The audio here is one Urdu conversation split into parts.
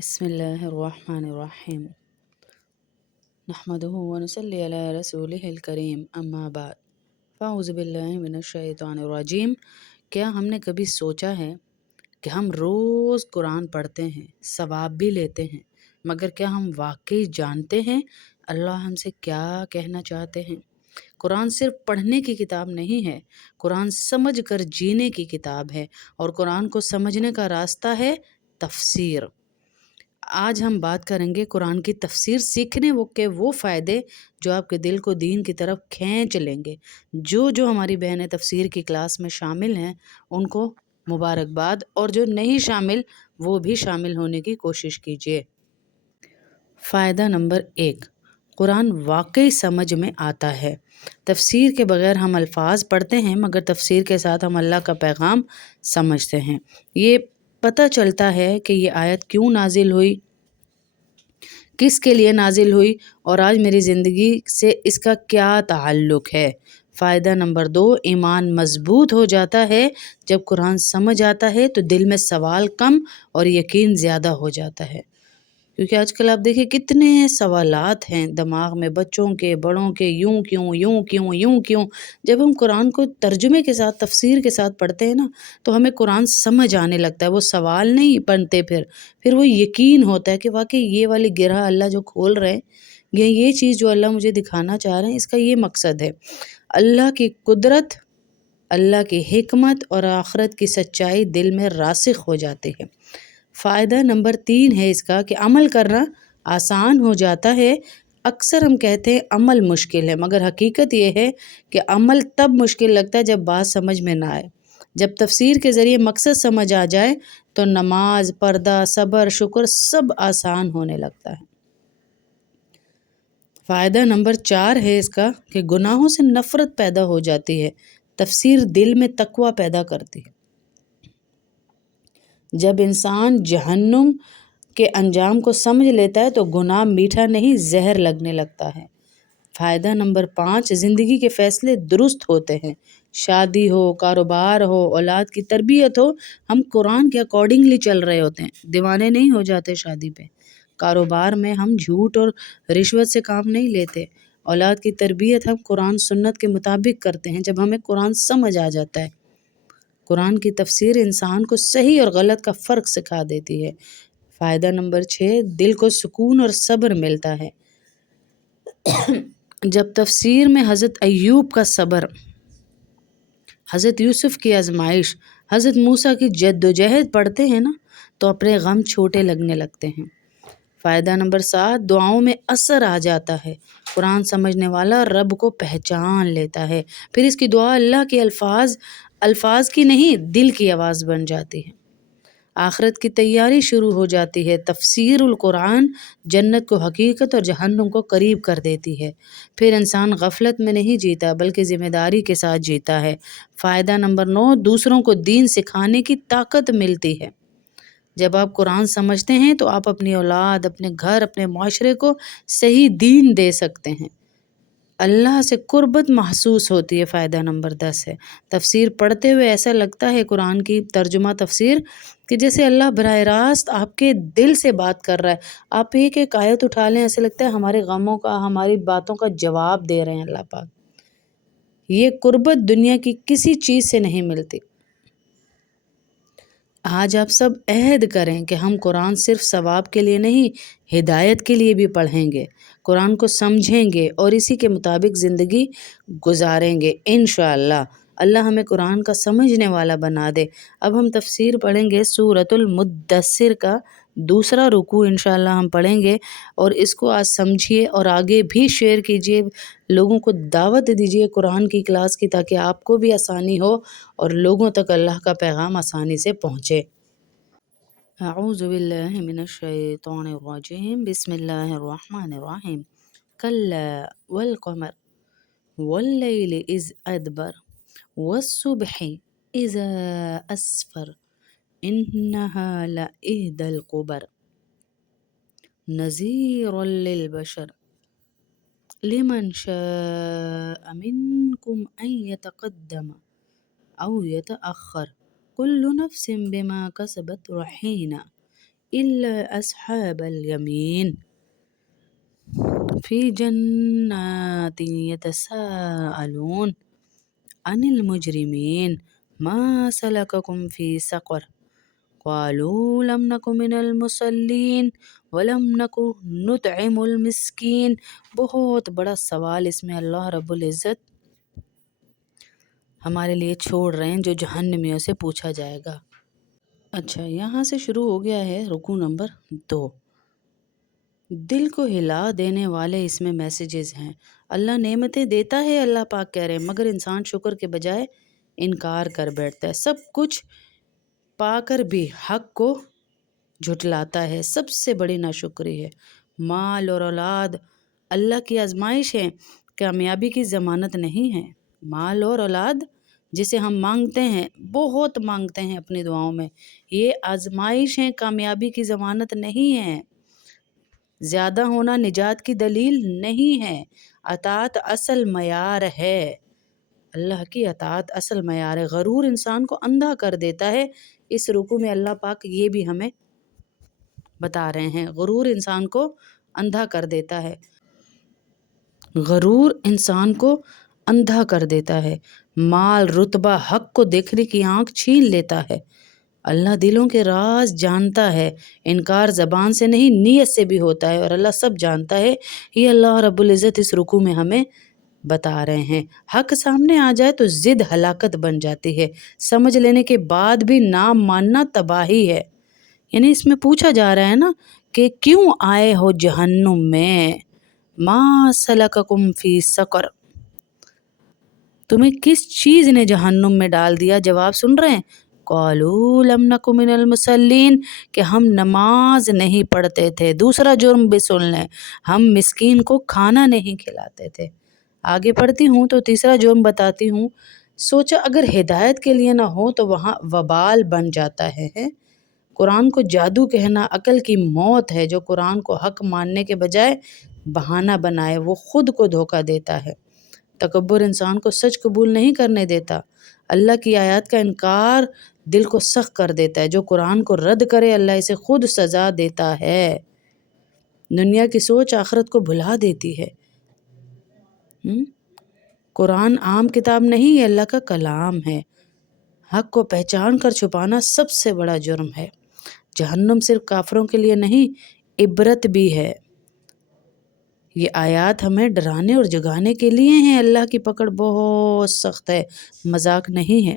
بسم الله الرحمن الرحيم نحمده ونصلي على رسوله الكريم اما بعد فاعوذ باللہ من الشیطان الرجیم۔ کیا ہم نے کبھی سوچا ہے کہ ہم روز قرآن پڑھتے ہیں، ثواب بھی لیتے ہیں، مگر کیا ہم واقعی جانتے ہیں اللہ ہم سے کیا کہنا چاہتے ہیں؟ قرآن صرف پڑھنے کی کتاب نہیں ہے، قرآن سمجھ کر جینے کی کتاب ہے، اور قرآن کو سمجھنے کا راستہ ہے تفسیر۔ آج ہم بات کریں گے قرآن کی تفسیر سیکھنے کے وہ فائدے جو آپ کے دل کو دین کی طرف کھینچ لیں گے۔ جو ہماری بہنیں تفسیر کی کلاس میں شامل ہیں ان کو مبارکباد، اور جو نہیں شامل وہ بھی شامل ہونے کی کوشش کیجیے۔ فائدہ نمبر 1، قرآن واقعی سمجھ میں آتا ہے۔ تفسیر کے بغیر ہم الفاظ پڑھتے ہیں، مگر تفسیر کے ساتھ ہم اللہ کا پیغام سمجھتے ہیں۔ یہ پتہ چلتا ہے کہ یہ آیت کیوں نازل ہوئی، کس کے لیے نازل ہوئی، اور آج میری زندگی سے اس کا کیا تعلق ہے۔ فائدہ نمبر 2، ایمان مضبوط ہو جاتا ہے۔ جب قرآن سمجھ آتا ہے تو دل میں سوال کم اور یقین زیادہ ہو جاتا ہے، کیونکہ آج کل آپ دیکھیں کتنے سوالات ہیں دماغ میں، بچوں کے، بڑوں کے، یوں کیوں، یوں کیوں، یوں کیوں۔ جب ہم قرآن کو ترجمے کے ساتھ، تفسیر کے ساتھ پڑھتے ہیں نا، تو ہمیں قرآن سمجھ آنے لگتا ہے۔ وہ سوال نہیں بنتے، پھر وہ یقین ہوتا ہے کہ واقعی یہ والی گرہ اللہ جو کھول رہے ہیں، یہ چیز جو اللہ مجھے دکھانا چاہ رہے ہیں، اس کا یہ مقصد ہے۔ اللہ کی قدرت، اللہ کی حکمت اور آخرت کی سچائی دل میں راسخ ہو جاتی ہے۔ فائدہ نمبر 3 ہے اس کا کہ عمل کرنا آسان ہو جاتا ہے۔ اکثر ہم کہتے ہیں عمل مشکل ہے، مگر حقیقت یہ ہے کہ عمل تب مشکل لگتا ہے جب بات سمجھ میں نہ آئے۔ جب تفسیر کے ذریعے مقصد سمجھ آ جائے تو نماز، پردہ، صبر، شکر سب آسان ہونے لگتا ہے۔ فائدہ نمبر 4 ہے اس کا کہ گناہوں سے نفرت پیدا ہو جاتی ہے۔ تفسیر دل میں تقوی پیدا کرتی ہے۔ جب انسان جہنم کے انجام کو سمجھ لیتا ہے تو گناہ میٹھا نہیں زہر لگنے لگتا ہے۔ فائدہ نمبر 5، زندگی کے فیصلے درست ہوتے ہیں۔ شادی ہو، کاروبار ہو، اولاد کی تربیت ہو، ہم قرآن کے اکارڈنگلی چل رہے ہوتے ہیں، دیوانے نہیں ہو جاتے شادی پہ۔ کاروبار میں ہم جھوٹ اور رشوت سے کام نہیں لیتے۔ اولاد کی تربیت ہم قرآن سنت کے مطابق کرتے ہیں جب ہمیں قرآن سمجھ آ جاتا ہے۔ قرآن کی تفسیر انسان کو صحیح اور غلط کا فرق سکھا دیتی ہے۔ فائدہ نمبر 6، دل کو سکون اور صبر ملتا ہے۔ جب تفسیر میں حضرت ایوب کا صبر، حضرت یوسف کی آزمائش، حضرت موسیٰ کی جد و جہد پڑھتے ہیں نا، تو اپنے غم چھوٹے لگنے لگتے ہیں۔ فائدہ نمبر 7، دعاؤں میں اثر آ جاتا ہے۔ قرآن سمجھنے والا رب کو پہچان لیتا ہے، پھر اس کی دعا اللہ کے الفاظ کی نہیں، دل کی آواز بن جاتی ہے۔ آخرت کی تیاری شروع ہو جاتی ہے۔ تفسیر القرآن جنت کو حقیقت اور جہنم کو قریب کر دیتی ہے۔ پھر انسان غفلت میں نہیں جیتا بلکہ ذمہ داری کے ساتھ جیتا ہے۔ فائدہ نمبر 9، دوسروں کو دین سکھانے کی طاقت ملتی ہے۔ جب آپ قرآن سمجھتے ہیں تو آپ اپنی اولاد، اپنے گھر، اپنے معاشرے کو صحیح دین دے سکتے ہیں۔ اللہ سے قربت محسوس ہوتی ہے۔ فائدہ نمبر 10 ہے، تفسیر پڑھتے ہوئے ایسا لگتا ہے قرآن کی ترجمہ تفسیر کہ جیسے اللہ براہ راست آپ کے دل سے بات کر رہا ہے۔ آپ ایک ایک آیت اٹھا لیں، ایسے لگتا ہے ہمارے غموں کا، ہماری باتوں کا جواب دے رہے ہیں اللہ پاک۔ یہ قربت دنیا کی کسی چیز سے نہیں ملتی۔ آج آپ سب عہد کریں کہ ہم قرآن صرف ثواب کے لیے نہیں، ہدایت کے لیے بھی پڑھیں گے، قرآن کو سمجھیں گے اور اسی کے مطابق زندگی گزاریں گے انشاءاللہ۔ اللہ ہمیں قرآن کا سمجھنے والا بنا دے۔ اب ہم تفسیر پڑھیں گے سورۃ المدثر کا دوسرا رکوع انشاءاللہ ہم پڑھیں گے، اور اس کو آج سمجھیے اور آگے بھی شیئر کیجیے، لوگوں کو دعوت دیجیے قرآن کی کلاس کی، تاکہ آپ کو بھی آسانی ہو اور لوگوں تک اللہ کا پیغام آسانی سے پہنچے۔ اعوذ باللہ من الشیطان الرجیم، بسم اللہ الرحمن الرحیم۔ کلا والقمر واللیل اذ ادبر والصبح اذا اسفر انہا لإحدی الکبر نذیرا للبشر لمن شاء منکم ان یتقدم او یتأخر کل نفس بما کسبت رہینہ۔ إلا أصحاب اليمين في جنات يتساءلون عن المجرمين ما سلككم في سقر قالوا لم نك من المصلين ولم نك نطعم المسکین۔ بہت بڑا سوال اس میں اللہ رب العزت ہمارے لیے چھوڑ رہے ہیں جو جہنمیوں سے پوچھا جائے گا۔ اچھا، یہاں سے شروع ہو گیا ہے رکوع نمبر 2۔ دل کو ہلا دینے والے اس میں میسیجز ہیں۔ اللہ نعمتیں دیتا ہے، اللہ پاک کہہ رہے ہیں، مگر انسان شکر کے بجائے انکار کر بیٹھتا ہے۔ سب کچھ پا کر بھی حق کو جھٹلاتا ہے، سب سے بڑی ناشکری ہے۔ مال اور اولاد اللہ کی آزمائش ہے، کامیابی کی ضمانت نہیں ہے۔ مال اور اولاد جسے ہم مانگتے ہیں، بہت مانگتے ہیں اپنی دعاؤں میں، یہ آزمائش ہے، کامیابی کی ضمانت نہیں ہے۔ زیادہ ہونا نجات کی دلیل نہیں ہے۔ اطاعت اصل معیار ہے، اللہ کی اطاعت اصل معیار ہے۔ غرور انسان کو اندھا کر دیتا ہے۔ اس رکوع میں اللہ پاک یہ بھی ہمیں بتا رہے ہیں، غرور انسان کو اندھا کر دیتا ہے۔ غرور انسان کو اندھا کر دیتا ہے، مال، رتبہ، حق کو دیکھنے کی آنکھ چھین لیتا ہے۔ اللہ دلوں کے راز جانتا ہے، انکار زبان سے نہیں نیت سے بھی ہوتا ہے، اور اللہ سب جانتا ہے۔ یہ اللہ رب العزت اس رکوع میں ہمیں بتا رہے ہیں۔ حق سامنے آ جائے تو ضد ہلاکت بن جاتی ہے، سمجھ لینے کے بعد بھی نہ ماننا تباہی ہے۔ یعنی اس میں پوچھا جا رہا ہے نا کہ کیوں آئے ہو جہنم میں، ما سلککم فی سقر، تمہیں کس چیز نے جہنم میں ڈال دیا؟ جواب سن رہے ہیں، قالوا لم نک من المصلین، کہ ہم نماز نہیں پڑھتے تھے۔ دوسرا جرم بھی سن لیں، ہم مسکین کو کھانا نہیں کھلاتے تھے۔ آگے پڑھتی ہوں تو تیسرا جرم بتاتی ہوں۔ سوچا اگر ہدایت کے لیے نہ ہو تو وہاں وبال بن جاتا ہے۔ قرآن کو جادو کہنا عقل کی موت ہے۔ جو قرآن کو حق ماننے کے بجائے بہانہ بنائے وہ خود کو دھوکہ دیتا ہے۔ تکبر انسان کو سچ قبول نہیں کرنے دیتا۔ اللہ کی آیات کا انکار دل کو سخت کر دیتا ہے۔ جو قرآن کو رد کرے اللہ اسے خود سزا دیتا ہے۔ دنیا کی سوچ آخرت کو بھلا دیتی ہے۔ قرآن عام کتاب نہیں، یہ اللہ کا کلام ہے۔ حق کو پہچان کر چھپانا سب سے بڑا جرم ہے۔ جہنم صرف کافروں کے لیے نہیں، عبرت بھی ہے۔ یہ آیات ہمیں ڈرانے اور جگانے کے لیے ہیں۔ اللہ کی پکڑ بہت سخت ہے، مذاق نہیں ہے۔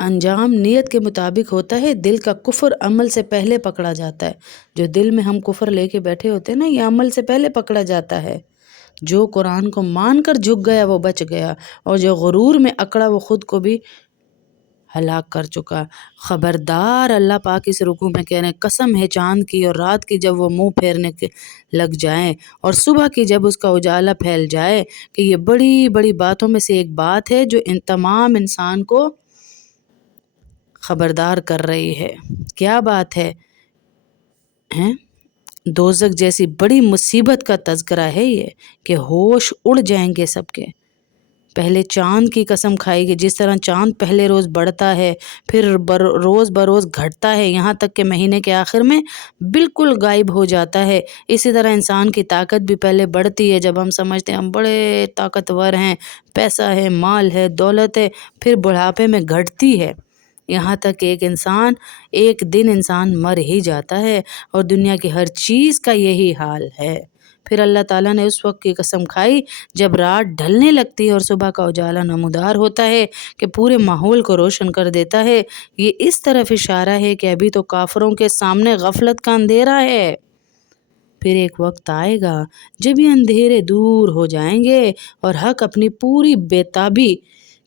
انجام نیت کے مطابق ہوتا ہے۔ دل کا کفر عمل سے پہلے پکڑا جاتا ہے۔ جو دل میں ہم کفر لے کے بیٹھے ہوتے ہیں نا، یہ عمل سے پہلے پکڑا جاتا ہے۔ جو قرآن کو مان کر جھک گیا وہ بچ گیا، اور جو غرور میں اکڑا وہ خود کو بھی ہلاک کر چکا۔ خبردار، اللہ پاک اس رکوع میں کہہ رہے ہیں، قسم ہے چاند کی اور رات کی جب وہ منہ پھیرنے کے لگ جائیں، اور صبح کی جب اس کا اجالا پھیل جائے، کہ یہ بڑی بڑی باتوں میں سے ایک بات ہے جو ان تمام انسان کو خبردار کر رہی ہے۔ کیا بات ہے؟ دوزخ جیسی بڑی مصیبت کا تذکرہ ہے یہ، کہ ہوش اڑ جائیں گے سب کے۔ پہلے چاند کی قسم کھائی گئی، جس طرح چاند پہلے روز بڑھتا ہے پھر روز بروز گھٹتا ہے، یہاں تک کہ مہینے کے آخر میں بالکل غائب ہو جاتا ہے۔ اسی طرح انسان کی طاقت بھی پہلے بڑھتی ہے، جب ہم سمجھتے ہیں ہم بڑے طاقتور ہیں، پیسہ ہے، مال ہے، دولت ہے، پھر بڑھاپے میں گھٹتی ہے، یہاں تک کہ ایک دن انسان مر ہی جاتا ہے، اور دنیا کی ہر چیز کا یہی حال ہے۔ پھر اللہ تعالیٰ نے اس وقت کی قسم کھائی جب رات ڈھلنے لگتی ہے اور صبح کا اجالا نمودار ہوتا ہے، کہ پورے ماحول کو روشن کر دیتا ہے۔ یہ اس طرف اشارہ ہے کہ ابھی تو کافروں کے سامنے غفلت کا اندھیرا ہے، پھر ایک وقت آئے گا جب یہ اندھیرے دور ہو جائیں گے اور حق اپنی پوری بےتابی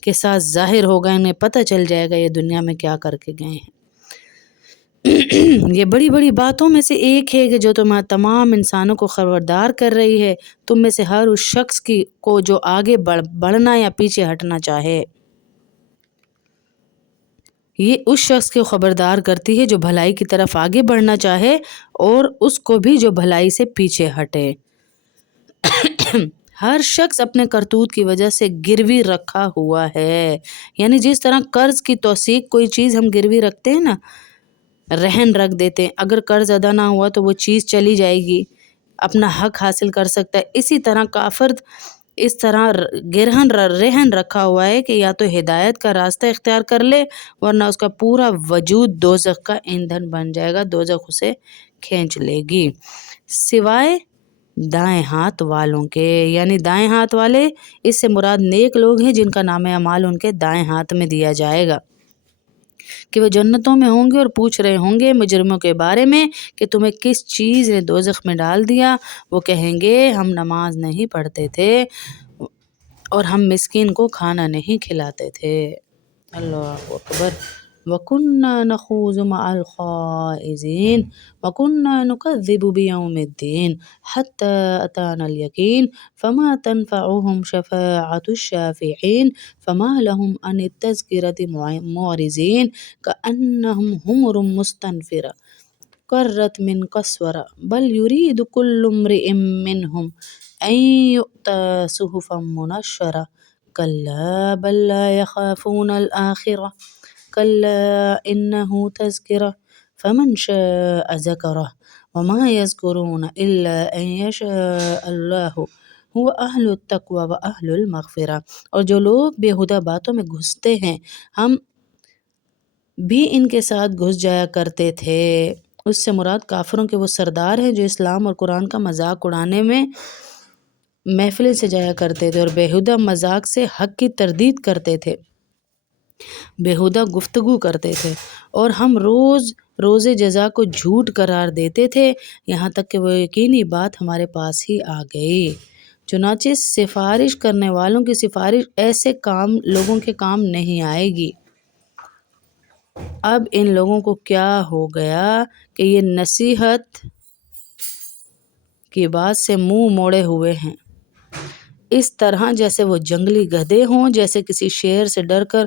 کے ساتھ ظاہر ہوگا۔ انہیں پتہ چل جائے گا یہ دنیا میں کیا کر کے گئے ہیں۔ یہ بڑی بڑی باتوں میں سے ایک ہے کہ جو تمام انسانوں کو خبردار کر رہی ہے، تم میں سے ہر اس شخص کو جو آگے بڑھنا یا پیچھے ہٹنا چاہے۔ یہ اس شخص کو خبردار کرتی ہے جو بھلائی کی طرف آگے بڑھنا چاہے، اور اس کو بھی جو بھلائی سے پیچھے ہٹے۔ ہر شخص اپنے کرتوت کی وجہ سے گروی رکھا ہوا ہے. یعنی جس طرح قرض کی توثیق کوئی چیز ہم گروی رکھتے ہیں نا، رہن رکھ دیتے ہیں، اگر قرض ادا نہ ہوا تو وہ چیز چلی جائے گی، اپنا حق حاصل کر سکتا ہے. اسی طرح کافر اس طرح رہن رکھا ہوا ہے کہ یا تو ہدایت کا راستہ اختیار کر لے، ورنہ اس کا پورا وجود دوزخ کا ایندھن بن جائے گا، دوزخ اسے کھینچ لے گی. سوائے دائیں ہاتھ والوں کے، یعنی دائیں ہاتھ والے اس سے مراد نیک لوگ ہیں جن کا نام اعمال ان کے دائیں ہاتھ میں دیا جائے گا، کہ وہ جنتوں میں ہوں گے اور پوچھ رہے ہوں گے مجرموں کے بارے میں کہ تمہیں کس چیز نے دوزخ میں ڈال دیا. وہ کہیں گے ہم نماز نہیں پڑھتے تھے اور ہم مسکین کو کھانا نہیں کھلاتے تھے. اللہ اکبر. وَكُنَّا نَخُوضُ مَعَ الْخَائِضِينَ وَكُنَّا نُكَذِّبُ بِيَوْمِ الدِّينِ حَتَّى أَتَانَا الْيَقِينُ فَمَا تَنْفَعُهُمْ شَفَاعَةُ الشَّافِعِينَ فَمَا لَهُمْ عَنِ التَّذْكِرَةِ مُعْرِضِينَ كَأَنَّهُمْ حُمُرٌ مُسْتَنْفِرَةٌ كَرَّتْ مِنْ قَسْوَرَةٍ بَلْ يُرِيدُ كُلُّ امْرِئٍ مِّنْهُمْ أَن يُؤْتَىٰ صُحُفًا مُّنَشَّرَةً كَلَّا بَل لَّا يَخَافُونَ الْآخِرَةَ كَلَّا إِنَّهُ تَذْكِرَةٌ فَمَن شَاءَ ذَكَرَهُ وَمَا يَذْكُرُونَ إِلَّا أَن يَشَاءَ اللَّهُ هُوَ أَهْلُ التَّقْوَىٰ وَأَهْلُ الْمَغْفِرَةِ. اور جو لوگ بیہودہ باتوں میں گھستے ہیں ہم بھی ان کے ساتھ گھس جایا کرتے تھے. اس سے مراد کافروں کے وہ سردار ہیں جو اسلام اور قرآن کا مذاق اڑانے میں محفلیں سجایا کرتے تھے اور بیہودہ مذاق سے حق کی تردید کرتے تھے، بیہودہ گفتگو کرتے تھے، اور ہم روز جزا کو جھوٹ قرار دیتے تھے یہاں تک کہ وہ یقینی بات ہمارے پاس ہی آ گئی. چنانچہ سفارش کرنے والوں کی سفارش ایسے لوگوں کے کام نہیں آئے گی. اب ان لوگوں کو کیا ہو گیا کہ یہ نصیحت کی بات سے منہ موڑے ہوئے ہیں، اس طرح جیسے وہ جنگلی گدھے ہوں، جیسے کسی شیر سے ڈر کر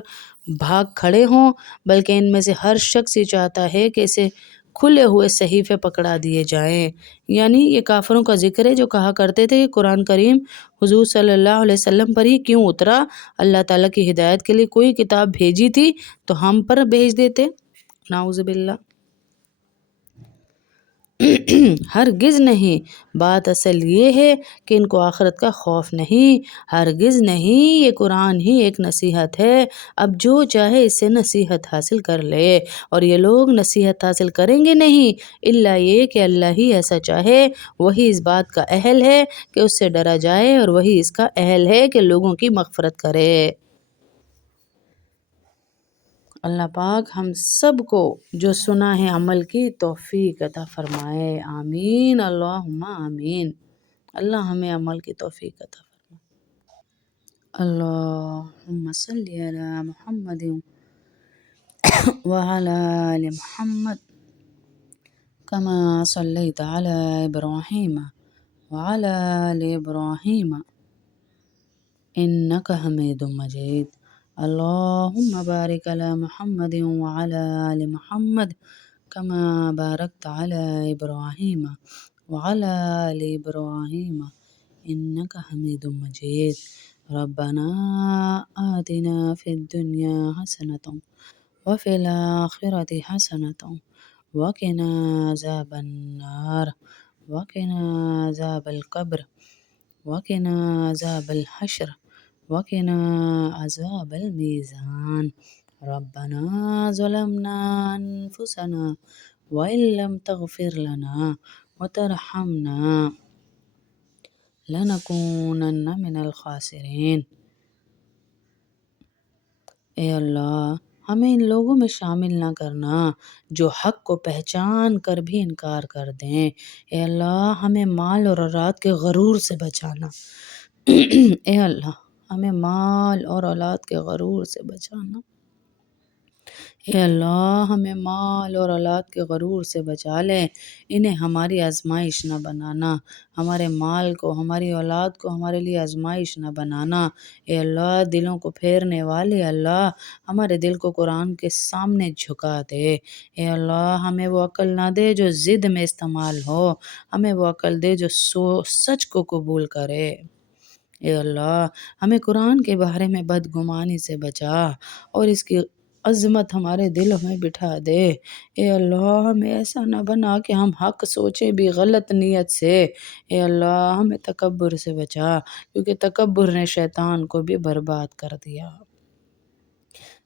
بھاگ کھڑے ہوں. بلکہ ان میں سے ہر شخص یہ چاہتا ہے کہ اسے کھلے ہوئے صحیفے پکڑا دیے جائیں. یعنی یہ کافروں کا ذکر ہے جو کہا کرتے تھے کہ قرآن کریم حضور صلی اللہ علیہ وسلم پر ہی کیوں اترا، اللہ تعالیٰ کی ہدایت کے لیے کوئی کتاب بھیجی تھی تو ہم پر بھیج دیتے. نعوذ باللہ. ہرگز نہیں. بات اصل یہ ہے کہ ان کو آخرت کا خوف نہیں. ہرگز نہیں. یہ قرآن ہی ایک نصیحت ہے. اب جو چاہے اس سے نصیحت حاصل کر لے، اور یہ لوگ نصیحت حاصل کریں گے نہیں الا یہ کہ اللہ ہی ایسا چاہے. وہی اس بات کا اہل ہے کہ اس سے ڈرا جائے اور وہی اس کا اہل ہے کہ لوگوں کی مغفرت کرے. اللہ پاک ہم سب کو جو سنا ہے عمل کی توفیق عطا فرمائے. آمین اللہم آمین. اللہ ہمیں عمل کی توفیق عطا فرمائے. اللہم صلی علی محمد وعلی آل محمد کما صلیت علی ابراہیم وعلی آل ابراہیم انک حمید مجید. اللہم بارک علی محمد وعلی آل محمد کما بارکت علی ابراہیم وعلی آل ابراہیم انک حمید مجید. ربنا آتنا فی الدنیا حسنۃ وفی الآخرۃ حسنۃ وقنا عذاب النار وقنا عذاب القبر وقنا عذاب الحشر وقنا عذاب المیزان. ربنا ظلمنا انفسنا وان لم تغفر لنا وترحمنا لنکونن من الخاسرین. اے اللہ ہمیں ان لوگوں میں شامل نہ کرنا جو حق کو پہچان کر بھی انکار کر دیں. اے اللہ ہمیں مال اور اولاد کے غرور سے بچانا. اے اللہ ہمیں مال اور اولاد کے غرور سے بچانا. اے اللہ ہمیں مال اور اولاد کے غرور سے بچا لے. انہیں ہماری آزمائش نہ بنانا. ہمارے مال کو، ہماری اولاد کو ہمارے لیے آزمائش نہ بنانا. اے اللہ دلوں کو پھیرنے والے اللہ ہمارے دل کو قرآن کے سامنے جھکا دے. اے اللہ ہمیں وہ عقل نہ دے جو ضد میں استعمال ہو، ہمیں وہ عقل دے جو سچ کو قبول کرے. اے اللہ ہمیں قرآن کے بارے میں بدگمانی سے بچا اور اس کی عظمت ہمارے دلوں میں بٹھا دے۔ اے اللہ ہمیں ایسا نہ بنا کہ ہم حق سوچے بھی غلط نیت سے۔ اے اللہ ہمیں تکبر سے بچا، کیونکہ تکبر نے شیطان کو بھی برباد کر دیا۔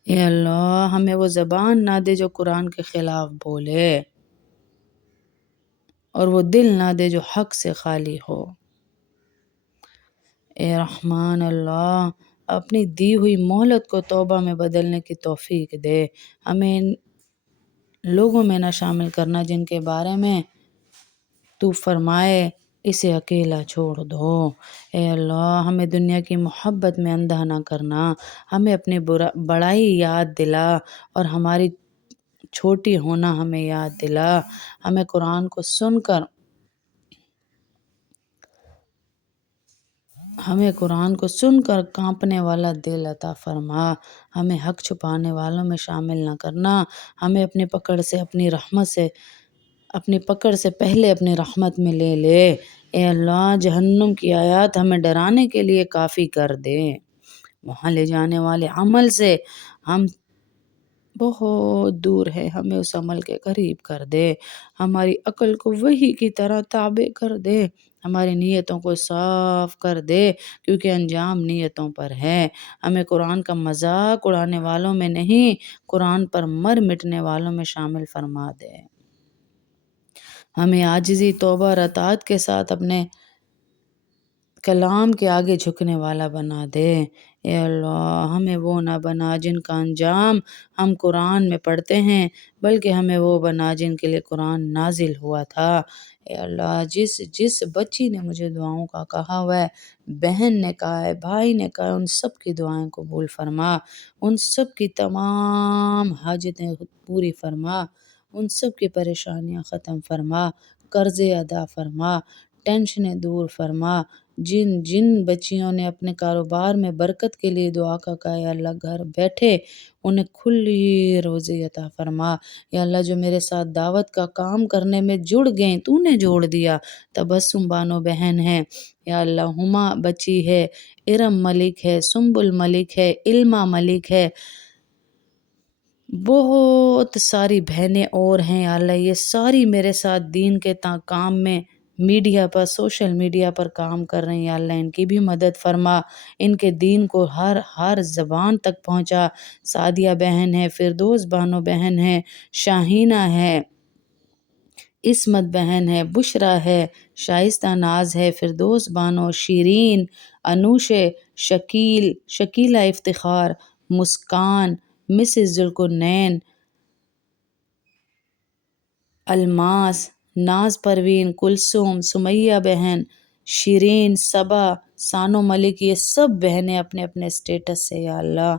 اے اللہ ہمیں وہ زبان نہ دے جو قرآن کے خلاف بولے، اور وہ دل نہ دے جو حق سے خالی ہو۔ اے رحمان اللہ اپنی دی ہوئی مہلت کو توبہ میں بدلنے کی توفیق دے۔ ہمیں ان لوگوں میں نہ شامل کرنا جن کے بارے میں تو فرمائے اسے اکیلا چھوڑ دو۔ اے اللہ ہمیں دنیا کی محبت میں اندھا نہ کرنا، ہمیں اپنی بڑائی یاد دلا اور ہماری چھوٹی ہونا ہمیں یاد دلا۔ ہمیں قرآن کو سن کر کانپنے والا دل عطا فرما۔ ہمیں حق چھپانے والوں میں شامل نہ کرنا، ہمیں اپنی پکڑ سے پہلے اپنی رحمت میں لے لے۔ اے اللہ جہنم کی آیات ہمیں ڈرانے کے لیے کافی کر دے، وہاں لے جانے والے عمل سے ہم بہت دور ہے، ہمیں اس عمل کے قریب کر دے۔ ہماری عقل کو وحی کی طرح تابع کر دے، ہماری نیتوں کو صاف کر دے، کیونکہ انجام نیتوں پر ہے۔ ہمیں قرآن کا مذاق اڑانے والوں میں نہیں، قرآن پر مر مٹنے والوں میں شامل فرما دے۔ ہمیں عاجزی، توبہ اور اطاعت کے ساتھ اپنے کلام کے آگے جھکنے والا بنا دے۔ اے اللہ ہمیں وہ نہ بنا جن کا انجام ہم قرآن میں پڑھتے ہیں، بلکہ ہمیں وہ بنا جن کے لیے قرآن نازل ہوا تھا۔ اے اللہ جس بچی نے مجھے دعاؤں کا کہا ہوا ہے، بہن نے کہا ہے، بھائی نے کہا ہے، ان سب کی دعائیں قبول فرما، ان سب کی تمام حاجتیں پوری فرما، ان سب کی پریشانیاں ختم فرما، قرضے ادا فرما، ٹینشنیں دور فرما۔ جن بچیوں نے اپنے کاروبار میں برکت کے لیے دعا کا کہا ہے، اللہ گھر بیٹھے انہیں کھلی روزی عطا فرما۔ یا اللہ جو میرے ساتھ دعوت کا کام کرنے میں جڑ گئیں، تو نے جوڑ دیا، تبسم بانو بہن ہے، یا اللہ ہما بچی ہے، ارم ملک ہے، سنبل ملک ہے، علمہ ملک ہے، بہت ساری بہنیں اور ہیں۔ یا اللہ یہ ساری میرے ساتھ دین کے کام میں میڈیا پر، سوشل میڈیا پر کام کر رہے ہیں، یا اللہ ان کی بھی مدد فرما، ان کے دین کو ہر زبان تک پہنچا۔ سعدیہ بہن ہے، فردوس بانو بہن ہے، شاہینہ ہے، عصمت بہن ہے، بشرا ہے، شائستہ ناز ہے، فردوس بانو، شیرین، انوش، شکیلہ افتخار، مسکان، مسز ذوالقرنین، الماس، ناز پروین، کلثوم، سمیہ بہن، شیرین، صبا، سانو ملک، یہ سب بہنیں اپنے اپنے سٹیٹس سے یا اللہ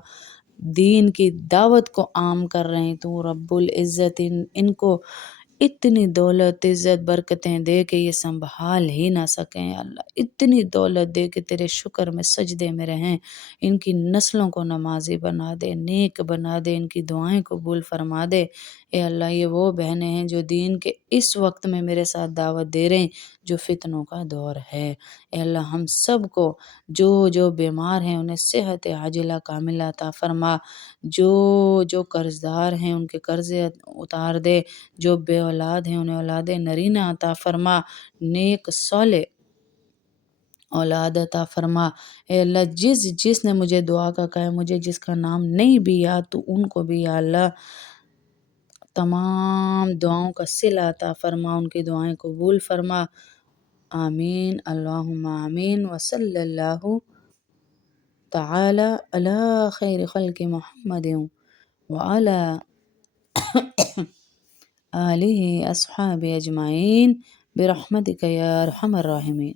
دین کی دعوت کو عام کر رہے ہیں۔ تو رب العزت ان کو اتنی دولت، عزت، برکتیں دے کہ یہ سنبھال ہی نہ سکیں۔ یا اللہ اتنی دولت دے کہ تیرے شکر میں سجدے میں رہیں، ان کی نسلوں کو نمازی بنا دے، نیک بنا دے، ان کی دعائیں قبول فرما دے۔ اے اللہ یہ وہ بہنیں ہیں جو دین کے اس وقت میں میرے ساتھ دعوت دے رہے ہیں جو فتنوں کا دور ہے۔ اے اللہ ہم سب کو جو بیمار ہیں انہیں صحت عاجلہ کاملہ عطا فرما، جو قرض دار ہیں ان کے قرضے اتار دے، جو بے اولاد ہیں انہیں اولاد نرینہ عطا فرما، نیک صالح اولاد عطا فرما۔ اے اللہ جس نے مجھے دعا کا کہا ہے، مجھے جس کا نام نہیں بھی یاد، تو ان کو بھی یا اللہ تمام دعاؤں کا صلہ عطا فرما، ان کی دعائیں قبول فرما۔ آمین اللہم آمین، وصلی اللہ تعالی علی خیر خلق محمد وعلی آلہ اصحاب اجمعین برحمتک یا ارحم الراحمین۔